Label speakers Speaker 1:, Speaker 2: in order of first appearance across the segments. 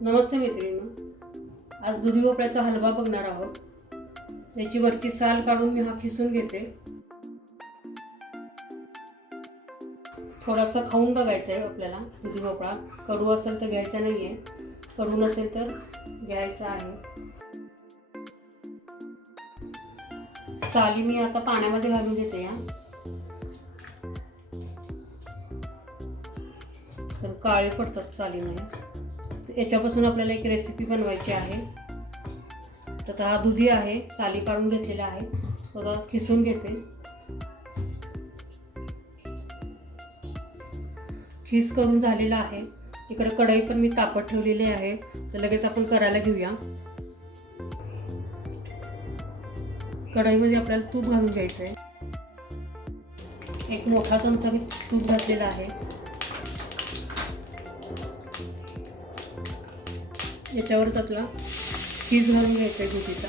Speaker 1: नमस्ते मैत्रिणी. आज दुधी भोपळ्याचा हलवा बघणार आहोत. त्याची वरची साल काढून मी हा खिसून घेते. थोडासा खाऊन बघायचा आहे आपल्याला दुधी भोपळा कडू असेल तर घ्यायचा नाही आहे कडू नसेल तर घ्यायचा आहे. साली मी आता पाण्यामध्ये घालून घेते या. तर काळे पडतात चालीमध्ये याच्यापासून आपल्याला एक रेसिपी बनवायची आहे. तर हा दुधी आहे साली काढून घेतलेला आहे. थोडा खिसून घेते. खीस करून झालेला आहे. इकडे कढई पण मी तापत ठेवलेली आहे. तर लगेच आपण करायला घेऊया. कढईमध्ये आपल्याला तूप घालून घ्यायचं आहे एक मोठा चमचा मी तूप घातलेला आहे. याच्यावरच आपला चीज घालून घ्यायचा आहे दुधीचा.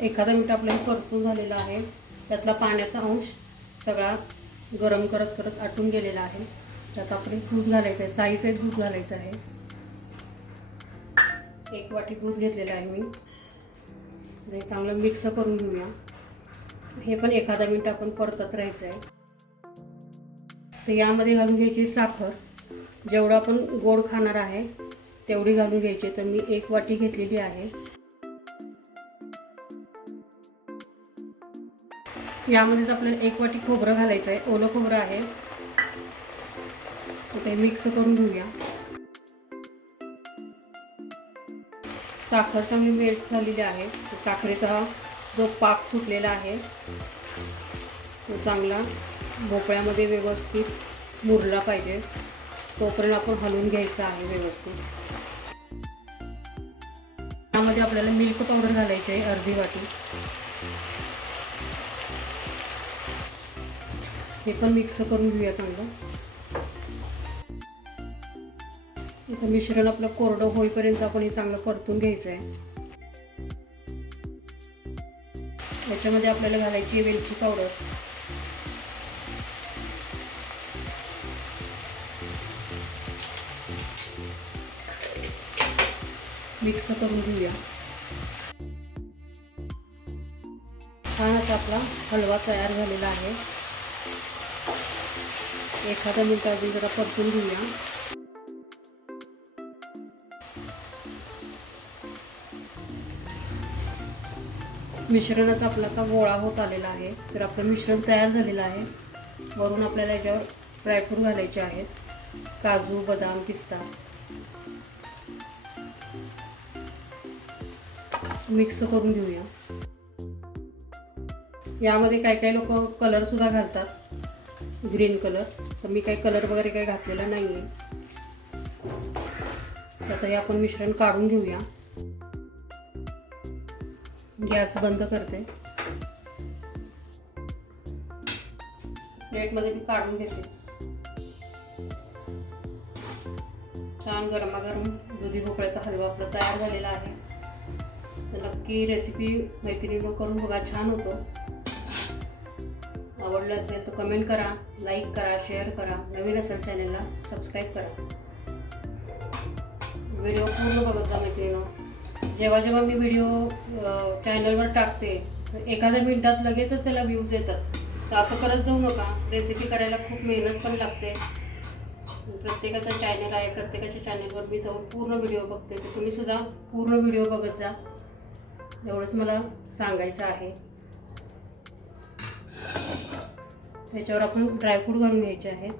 Speaker 1: एखादा मिनिट आपल्याला परतून झालेला आहे. त्यातला पाण्याचा अंश सगळा गरम करत करत आटून गेलेला आहे. त्यात आपण दूध घालायचं आहे. साईचं दूध घालायचं आहे. एक वाटी दूध घेतलेलं आहे मी. म्हणजे चांगलं मिक्स करून घेऊया. हे पण एखादा मिनटं आपण परतत राहायचं आहे. तर यामध्ये घालून घ्यायची साखर. जेवढं आपण गोड खाणार आहे तेवढी घालून घ्यायची. तर मी एक वाटी घेतलेली आहे. यामध्येच आपल्याला एक वाटी खोबरं घालायचं आहे. ओलं खोबरं आहे. तर ते मिक्स करून घेऊया. साखर चांगली मेल्ट झालेली आहे. साखरेचा जो पाक सुटलेला आहे तो चांगला भोपळ्यामध्ये व्यवस्थित मुरला पाहिजे. तोपर्यंत आपण हलवून घ्यायचा आहे व्यवस्थित. त्यामध्ये आपल्याला मिल्क पावडर घालायची आहे अर्धी वाटी. हे पण मिक्स करून घेऊया चांगलं. इथं मिश्रण आपलं कोरडं होईपर्यंत आपण हे चांगलं परतून घ्यायचं आहे. याच्यामध्ये आपल्याला घालायची वेलची पावडर मिक्स करून घेऊया. छान असा आपला हलवा तयार झालेला आहे. एखादा मिनिट अजून जरा परतून घेऊया. मिश्रणाचा आपला आता गोळा होत आलेला आहे. तर आपलं मिश्रण तयार झालेलं आहे. वरून आपल्याला याच्यावर ड्रायफ्रूट घालायचे आहेत. काजू बदाम पिस्ता. मिक्स करून घेऊया. यामध्ये काही काही लोक कलरसुद्धा घालतात. ग्रीन कलर तर मी काही कलर वगैरे काही घातलेला नाही आहे आता हे आपण मिश्रण काढून घेऊया. गॅस बंद करते. प्लेटमध्ये मी काढून घेते. छान गरमागरम दुधी भोपळ्याचा हलवा आपला तयार झालेला आहे. नक्की रेसिपी मैत्रिणीनं करून बघा छान होतो. आवडलं असेल तर कमेंट करा लाईक करा शेअर करा. नवीन असेल चॅनलला सबस्क्राईब करा. व्हिडिओ पूर्ण बघत जा मैत्रिणीनं. जेव्हा जेव्हा मी व्हिडिओ चॅनलवर टाकते एखाद्या मिनिटात लगेचच त्याला व्ह्यूज येतात. तर असं करत जाऊ नका. रेसिपी करायला खूप मेहनत पण लागते. प्रत्येकाचं चॅनल आहे प्रत्येकाच्या चॅनलवर मी जाऊन पूर्ण व्हिडिओ बघते. तर तुम्ही सुद्धा पूर्ण व्हिडिओ बघत जा. एवढंच मला सांगायचं आहे. त्याच्यावर आपण ड्रायफ्रूट घालून घ्यायचे आहेत.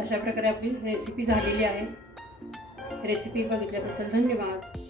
Speaker 1: अशा प्रकारे आपली रेसिपी झालेली आहे. रेसिपी बघितल्याबद्दल धन्यवाद.